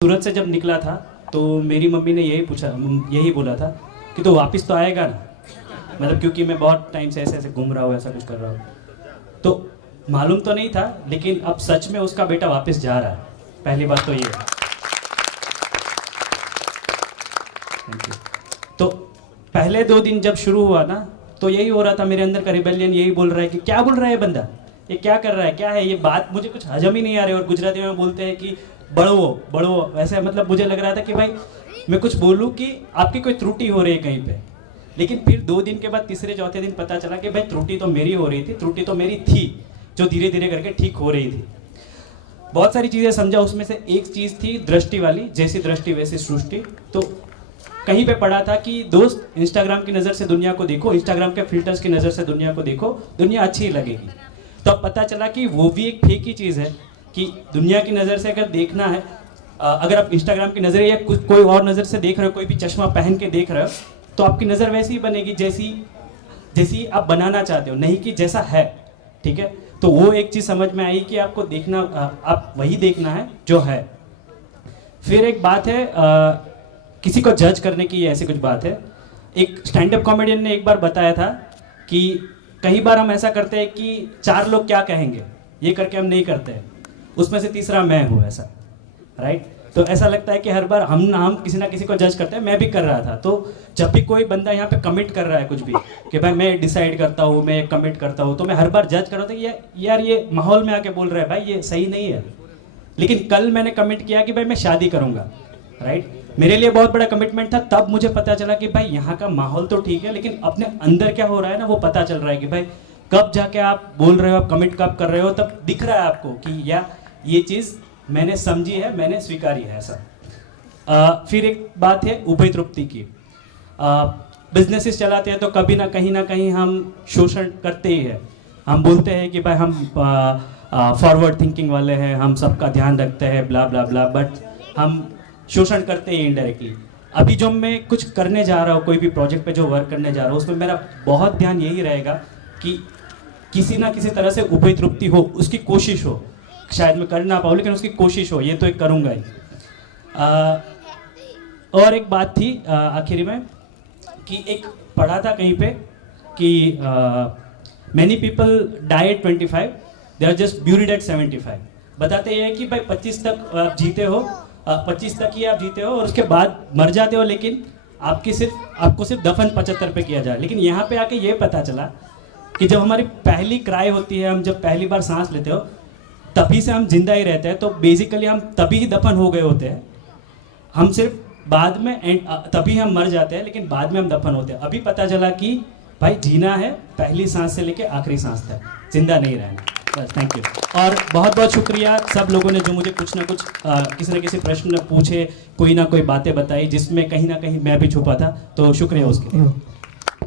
सूरत से जब निकला था तो मेरी मम्मी ने यही बोला था कि तो वापस तो आएगा ना, मतलब क्योंकि मैं बहुत टाइम से ऐसे ऐसे घूम रहा हूँ, ऐसा कुछ कर रहा हूँ। तो मालूम तो नहीं था, लेकिन अब सच में उसका बेटा वापस जा रहा है। पहली बात तो ये है। Thank you। तो पहले 2 दिन जब शुरू हुआ ना, तो यही हो रहा था, मेरे अंदर का रिबेलियन यही बोल रहा है कि क्या बोल रहा है बंदा, ये क्या कर रहा है, क्या है ये बात, मुझे कुछ हजम ही नहीं आ रही। और गुजराती में बोलते हैं कि बड़ो बड़ो, वैसे मतलब मुझे लग रहा था कि भाई मैं कुछ बोलूं कि आपकी कोई त्रुटि हो रही है कहीं पे। लेकिन फिर 2 दिन के बाद तीसरे चौथे दिन पता चला कि भाई त्रुटि तो मेरी हो रही थी, त्रुटि तो मेरी थी, जो धीरे धीरे करके ठीक हो रही थी। बहुत सारी चीज़ें समझा, उसमें से एक चीज़ थी दृष्टि वाली, जैसी दृष्टि वैसी सृष्टि। तो कहीं पे पढ़ा था कि दोस्त, इंस्टाग्राम की नज़र से दुनिया को देखो, इंस्टाग्राम के फिल्टर्स की नज़र से दुनिया को देखो, दुनिया अच्छी लगेगी। तो अब पता चला कि वो भी एक फेक ही चीज़ है, कि दुनिया की नज़र से अगर देखना है, अगर आप इंस्टाग्राम की नज़र या कोई और नज़र से देख रहे हो, कोई भी चश्मा पहन के देख रहे हो, तो आपकी नज़र वैसी ही बनेगी जैसी आप बनाना चाहते हो, नहीं कि जैसा है। ठीक है, तो वो एक चीज़ समझ में आई कि आपको देखना, आप वही देखना है जो है। फिर एक बात है, किसी को जज करने की ऐसी कुछ बात है। एक स्टैंड अप कॉमेडियन ने एक बार बताया था कि कई बार हम ऐसा करते हैं कि 4 लोग क्या कहेंगे ये करके हम नहीं करते हैं, उसमें से तीसरा मैं हूँ, ऐसा, राइट। तो ऐसा लगता है कि हर बार हम किसी ना किसी को जज करते हैं। मैं भी कर रहा था। तो जब भी कोई बंदा यहाँ पे कमिट कर रहा है कुछ भी, कि भाई मैं डिसाइड करता हूँ, मैं कमिट करता हूँ, तो मैं हर बार जज कर रहा था कि यार ये माहौल में आके बोल रहा है, भाई ये सही नहीं है। लेकिन कल मैंने कमिट किया कि भाई मैं शादी करूँगा, राइट। मेरे लिए बहुत बड़ा कमिटमेंट था। तब मुझे पता चला कि भाई यहाँ का माहौल तो ठीक है, लेकिन अपने अंदर क्या हो रहा है ना, वो पता चल रहा है कि भाई कब जाके आप बोल रहे हो, आप कमिट कब कर रहे हो, तब दिख रहा है आपको कि ये चीज़ मैंने समझी है, मैंने स्वीकारी है, ऐसा। फिर एक बात है उभय तृप्ति की। बिजनेसेस चलाते हैं तो कभी ना कहीं हम शोषण करते ही है। हम बोलते हैं कि भाई हम फॉरवर्ड थिंकिंग वाले हैं, हम सबका ध्यान रखते हैं, ब्ला ब्ला ब्ला, बट हम शोषण करते हैं इनडायरेक्टली। अभी जो मैं कुछ करने जा रहा हूँ, कोई भी प्रोजेक्ट पे जो वर्क करने जा रहा हूँ, उसमें मेरा बहुत ध्यान यही रहेगा कि किसी ना किसी तरह से उभय तृप्ति हो, उसकी कोशिश हो। शायद मैं कर ना पाऊँ, लेकिन उसकी कोशिश हो, ये तो एक करूँगा ही। और एक बात थी आखिरी में, कि एक पढ़ा था कहीं पे कि many people die at 25, they are just buried at 75। बताते ये है कि भाई 25 तक आप जीते हो, 25 तक ही आप जीते हो, और उसके बाद मर जाते हो, लेकिन आपको सिर्फ दफन 75 पे किया जाए। लेकिन यहाँ पे आके ये पता चला कि जब हमारी पहली क्राई होती है, हम जब पहली बार सांस लेते हो, तभी से हम जिंदा ही रहते हैं। तो बेसिकली हम तभी ही दफन हो गए होते हैं। हम सिर्फ बाद में तभी हम मर जाते हैं, लेकिन बाद में हम दफन होते हैं। अभी पता चला कि भाई जीना है पहली सांस से लेके आखिरी सांस तक, जिंदा नहीं रहना। बस, थैंक यू। और बहुत बहुत शुक्रिया सब लोगों ने जो मुझे कुछ ना कुछ किसी न किसी प्रश्न पूछे, कोई ना कोई बातें बताई, जिसमें कहीं ना कहीं मैं भी छुपा था। तो शुक्रिया उसके लिए।